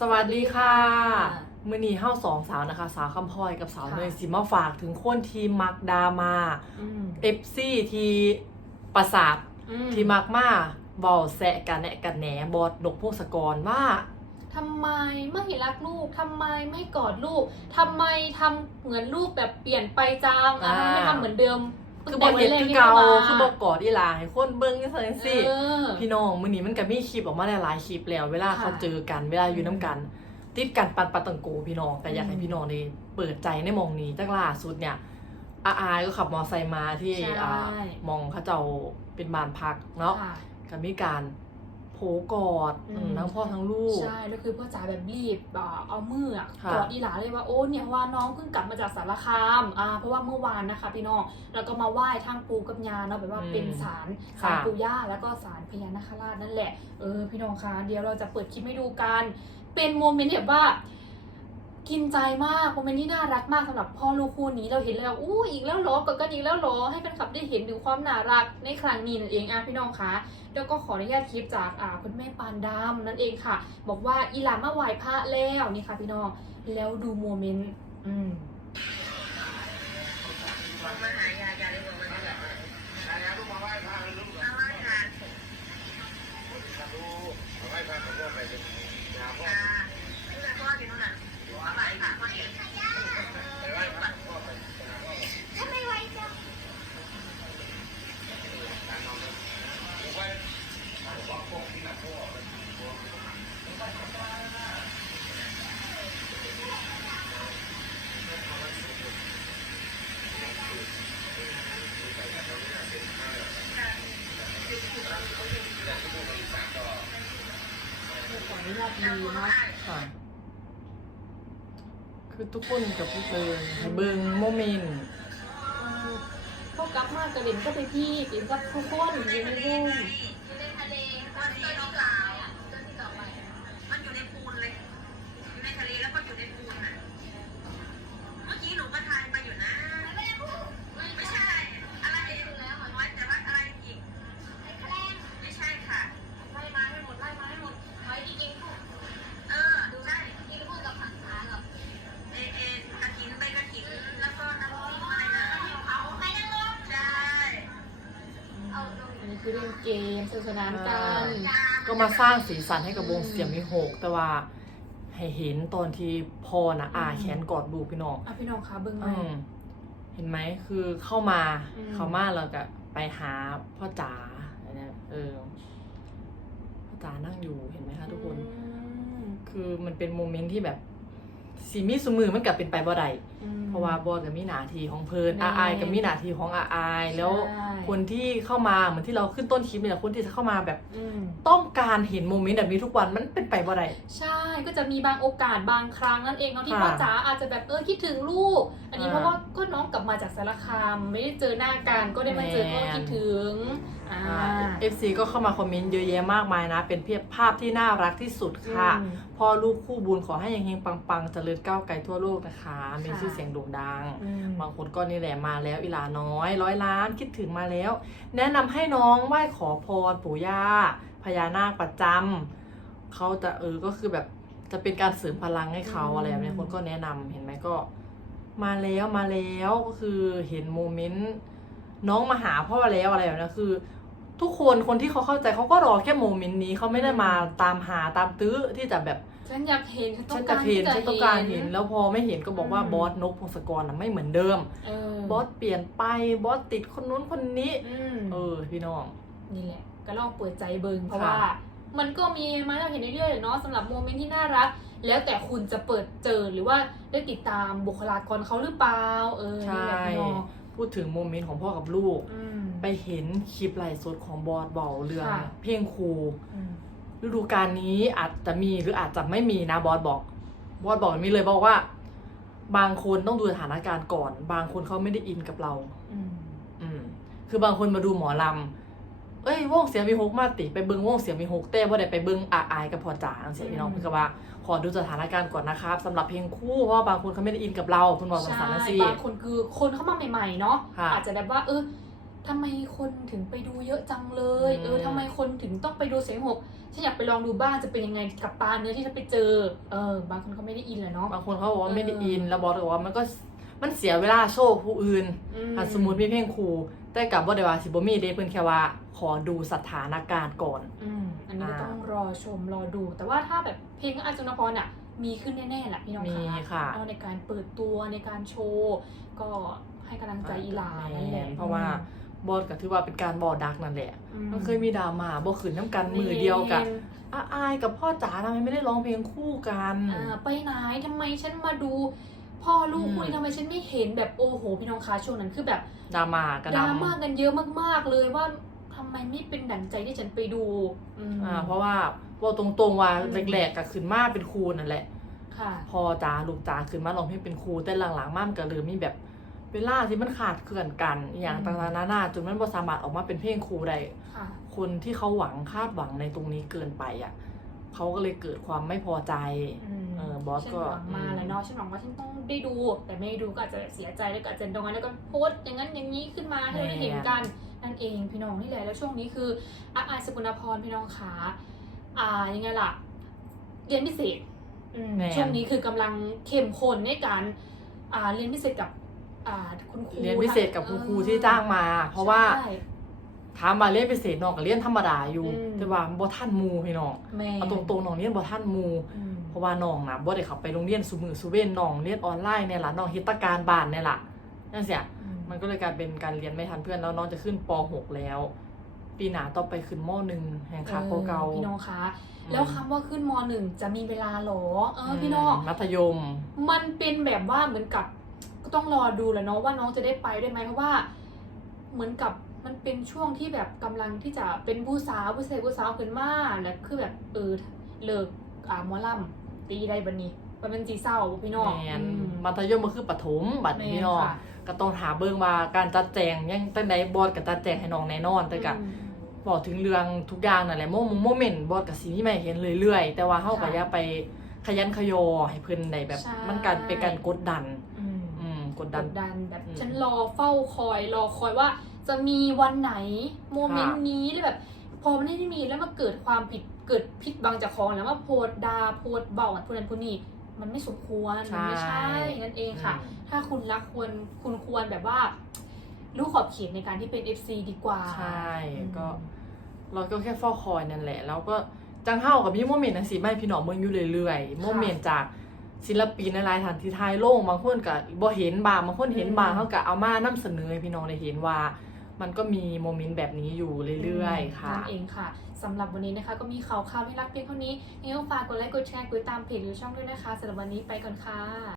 สวัสดีค่ะค่ะมื่อนี้เฮ้าสองสาวนะคะ สาวคำพลอยกับสาวค่ะเนยสิมาฝากถึงคนทีมมักดามาอืมเอฟซีทีประสาทอืที่มักมาบอแสะกันแหนะกันแหนบอดนกพงศกรว่าทำไมไม่รักลูกทำไมไม่กอดลูกทำไมทำเหมือนลูกแบบเปลี่ยนไปจังอะอ่าทำไมไม่ทำเหมือนเดิม คือบอเห็นคือเก่าคือบอกกอดอีหลาให้คนเบิ้งนี่สิสิเออพี่น้องมื่อนี้มันก็มีคลิปออกมาหลายๆคลิปแล้ว เวลาค่ะเขาเจอกันเวลาอยู่น้ำกัน ติดกันปันปันตังโกพี่น้องแต่อยากให้อืมพี่น้องได้เปิดใจในหมองนี้ตั้งล่าสุดเนี่ยอาอายก็ขับมอไซค์มาที่ใช่อ่ามองเขาเจ้าเป็นบ้านพักเนาะค่ะก็มีการ โผกอดอืมอืม ทั้งพ่อทั้งลูก ใช่แล้วคือพ่อจ๋าแบบรีบอ่าเอามืออะค่ะกอดอีหลาเลยว่าโอ้เนี่ยว่าน้องเพิ่งกลับมาจากสารคามอ่าเพราะว่าเมื่อวานนะคะพี่น้องแล้วก็มาไหว้ทางปูกับยาเนาะแบบว่าเป็นศาลศาลค่ะ ปู่ย่าแล้วก็ศาลพญานาคราชนั่นแหละเออพี่น้องคะเดี๋ยวเราจะเปิดคลิปให้ดูกัน เป็นโมเมนต์ที่แบบว่า กินใจมากโมเมนต์ที่น่ารักมากสำหรับพ่อลูกคู่นี้เราเห็นแล้วอู้อีกแล้วหรอกดกันอีกแล้วหรอให้แฟนคลับได้เห็นถึงความน่ารักในครั้งนี้นั่นเองอะพี่น้องคะแล้วก็ขออนุญาตคลิปจากอ่าคุณแม่ปานดำนั่นเองค่ะ บอกว่าอีหลามาไหวพระแล้วนี่ค่ะพี่น้องแล้วดูโมเมนต์อืม ดีเนาะค่ะ คือทุกคนกับพี่เลยให้เบิงโมเมนต์เออพวกกลับมากระเด็นก็ไปพี่กินกับทุกคนอยู่ในรูม เล่นเกมสนุกสนานกันก็มาสร้างสีสันให้กับวงเสียงมีหกแต่ว่า ให้เห็นตอนที่พ่อนะอาแขนกอดลูกพี่น้องอะพี่น้องคะเบิ้งไหมอืมเห็นไหมคือเข้ามาอืมเข้ามาแล้วก็ไปหาพ่อจ๋าอันเนี้ยเออพ่อจ๋านั่งอยู่เห็นไหมคะทุกคนอืมคือมันเป็นโมเมนต์ที่แบบ สีมีสมือมันกลับเป็นไปบ่ได้อืมเพราะว่าบอสกับมีหนาทีของเพิ่นแน่อาอายกับมีหนาทีของอาอายแล้วใช่คนที่เข้ามาเหมือนที่เราขึ้นต้นคลิปเนี่ยคนที่จะเข้ามาแบบอืมต้องการเห็นโมเมนต์แบบนี้ทุกวันมันเป็นไปบ่ได้ใช่ก็จะมีบางโอกาสบางครั้งนั่นเองเนาะที่ค่ะพ่อจ๋าอาจจะแบบเออคิดถึงลูก อันนี้อ่าเพราะว่าก็น้องกลับมาจากสารคามไม่ได้เจอหน้ากันก็ได้มาเจอแม่ก็คิดถึงอ่าเอฟซีก็เข้ามาคอมเมนต์เยอะแยะมากมายนะ เป็นเพียบภาพที่น่ารักที่สุดค่ะอืมพ่อลูกคู่บุญขอให้ยังเฮงปังๆเจริญก้าวไกลทั่วโลกนะคะ มีค่ะชื่อเสียงโด่งดังอืมบางคนก็นี่แหละมาแล้วอีหลาน้อย ร้อยล้านคิดถึงมาแล้ว แนะนำให้น้องไหว้ขอพรปู่ย่าพญานาคประจำเขาจะเออก็คือแบบจะเป็นการเสริมพลังให้เขาอืมอะไรแบบนี้คนก็แนะนำเห็นไหมก็ มาแล้วมาแล้วก็คือเห็นโมเมนต์ น้องมาหาพ่อแล้วอะไรแบบนี้คือ ทุกคนคนที่เขาเข้าใจเขาก็รอแค่โมเมนต์นี้เขาไม่ได้มาตามหาตามตื้อที่จะแบบฉันอยากเห็นฉันต้ฉัอนงจะการเห็นที่ฉันต้องการเห็น แล้วพอไม่เห็นก็บอกว่าอืมบอสนกพงศกรน่ะไม่เหมือนเดิม เออบอสเปลี่ยนไปบอสติดคนนู้นคนนี้ อืมเออพี่น้อง นี่แหละ ก็ลองเปิดใจเบิงเพราะค่ะ ว่า มันก็มีมาให้เราเห็นเรื่อยๆเนาะสำหรับโมเมนต์ที่น่ารัก แล้วแต่คุณจะเปิดเจอหรือว่าได้ติดตามบุคลากรเขาหรือเปล่าเออนี่แหละพี่น้อง พูดถึงโมเมนต์ของพ่อกับลูกอืมไปเห็นคลิปไลฟ์สดของบอสเบาเรื่องค่ะเพลงครูอืมฤดูกาลนี้อาจจะมีหรืออาจจะไม่มีนะบอสบอก บอสบอกแบบนี้เลยบอกว่า บางคนต้องดูสถานการณ์ก่อน บางคนเขาไม่ได้อินกับเรา อืมอืมคือบางคนมาดูหมอลำ เอ้ยวงเสียงมีฮกมาติไปเบิงวงเสียงมีฮกแต่ว่าได้ไปเบิงอาอายกับพอจ่าอังเสียพี่น้องอืมเพื่อว่าขอดูสถานการณ์ก่อนนะครับสำหรับเพลงคู่เพราะว่าบางคนเขาไม่ได้อินกับเราคุณบอกสังสรรค์นะสิบางคนคือคนเข้ามาใหม่ๆเนาะค่ะอาจจะแบบว่า เออทำไมคนถึงไปดูเยอะจังเลย อืม เออทำไมคนถึงต้องไปดูเสียงหกฉันอยากไปลองดูบ้างจะเป็นยังไงกับตาเนื้อที่ฉันไปเจอ เออบางคนเขาไม่ได้อินแหละเนาะ บางคนเขาบอกว่าไม่ได้เอออิอินแล้วบอสก็บอกว่ามันก็มันเสียเวลาโชว์ผู้อื่นอืถ้าสมมติมีเพลงครู แต่กับบอสเดว่าสิบมีเดเพิ่นแค่ว่า ขอดูสถานการณ์ก่อน อืมอันนี้ก็อ่าต้องรอชมรอดู แต่ว่าถ้าแบบเพลงอาจุนพรอะ มีขึ้นแน่ๆแหละพี่น้องมีคะค่ะเอาในการเปิดตัวในการโชว์ก็ให้กำลังใจอีหลานั่นแหละเพราะว่าบอสก็ถือว่าเป็นการบอดักนั่นแหละอืมันเคยมีดราม่าบ่ขืนน้ำกันมือเดียวกับแม่อาอายกับพ่อจ๋าทำไมไม่ได้ร้องเพลงคู่กันอ่าไปไหนทำไมฉันมาดู พ่อลูกอืมคู่นี้ทำไมฉันไม่เห็นแบบโอ้โหพี่น้องคะช่วงนั้นคือแบบดราม่ากันดราดำม่ากันเยอะมากๆเลยว่าทำไมไม่เป็นดั่งใจที่ฉันไปดูอืมอ่าเพราะว่าบอกตรงๆว่าอืมแรกๆก็ขึ้นมาเป็นครูนั่นแหละ ค่ะ พอจ๋าลูกจ๋าขึ้นมาร้องเพลงเป็นครูแต่หลังๆมามันก็เริ่มมีแบบเวลาที่มันขาดเกลื่อนกันอหย่างอืมต่างๆนานาจนมันบ่สามารถออกมาเป็นเพลงครูได้ค่ะคนที่เขาหวังคาดหวังในตรงนี้เกินไปอะเขาก็เลยเกิดความไม่พอใจม เออบอสก็ฉันหวังมาอืมแล้วเนาะฉันหวังว่าฉันต้องได้ดู แต่ไม่ได้ดูก็อาจจะแบบเสียใจแล้วก็อาจจะนอนแล้วก็โพสต์อย่างนั้นอย่างนี้ขึ้นมาให้เราได้เห็นกันนั่นเองพี่น้องนี่แหละแล้วช่วงนี้คืออาอายสกุลพรพี่น้องขาอ่ายังไงล่ะเรียนพิเศษอืมแม่น ช่วงนี้คือกำลังเข้มข้นในการอ่าเรียนพิเศษกับอ่าคุณครูเรียนพิเศษกับคุณครูที่จ้างมา เพราะว่าใช่ ถามมาเรียนพิเศษน้องก็เรียนธรรมดาอยู่ อืม แต่ว่าบ่ทันหมูพี่น้องแม่เอาตรงๆน้องเรียนบ่ทันหมู อืมเพ ราะว่าน้องนะบ่ได้เข้าไปโรงเรียนซุมือซุเว้นน้องเรียนออนไลน์เนี่ยล่ะน้องเฮ็ดตะการบ้านเนี่ยล่ะนั่นเสียอืมมันก็เลยกลายเป็นการเรียนไม่ทันเพื่อนแล้วน้องจะขึ้นป .6 แล้ว ปีหน้าต้องไปขึ้นม .1 แห่งคาโกเก่าออพี่น้องคะอืมแล้วคำว่าขึ้นมหนึ่งจะมีเวลาเหรอเออพี่น้องมัธยม มันเป็นแบบว่าเหมือนกับก็ต้องรอดูแหละเนาะว่าน้องจะได้ไปได้ไหมเพราะว่าเหมือนกับมันเป็นช่วงที่แบบกำลังที่จะเป็นผู้สาวผู้ชายผู้สาวขึ้นมาแล้วคือแบบเออเลิกอ่าหมอลำ ตีได้บันนี้มันเป็นสีเศร้าพี่น้องแมนอืม มัธยมก็คือประถมบัดนี้พี่น้องแม่ค่ะ ก็ต้องหาเบิ่งว่าการจัดแจงยังตั้งใดบอสก็จัดแจงให้น้องแน่นอนแต่ก็ อืม บอกถึงเรื่องทุกอย่างนั่นแหละโมโมเมนต์บอสกับซีนี่ไม่เห็นเรื่อยๆ แต่ว่าเฮาก็ค่ะอย่าไปขยันขยอให้เพิ่นได้แบบ ใช่ มันการเป็นการกดดัน อืม อืมกดกดันดดันแบบอืมฉันรอเฝ้าคอยรอคอยว่าจะมีวันไหนโมเมนต์ค่ะนี้แล้วแบบ พอมันไม่ได้มีแล้วมาเกิดความผิด เกิดผิดบังจากของแล้วมาโพดดาโพดเบาพูดนั้นพูดนี่มันไม่สมควรมันไม่ใช่นั่นเองค่ะอืมถ้าคุณรักควรคุณควรแบบว่า รู้ขอบเขตในการที่เป็น FC ดีกว่า ใช่อืมก็เราก็แค่เฝ้าคอยนั่นแหละ แล้วก็จังเฮากับมีโมเมนต์จังซี่ไม่พี่น้องเบิ่งอยู่เรื่อยๆโมเมนต์จากศิลปินหลายๆท่านที่ทายโลงบางคนก็บ่เห็นบางบางคนเห็นบางเฮาก็เอามานำเสนอให้พี่น้องได้เห็นว่า มันก็มีโมเมนต์แบบนี้อยู่เรื่อยๆ ค่ะนั่นเองค่ะสำหรับวันนี้นะคะก็มีข่าวข่าวที่รักเพียงเท่านี้ยังไงก็ฝากกดไลค์กดแชร์กดติดตามเพจหรือช่องด้วยนะคะสำหรับวันนี้ไปก่อนค่ะ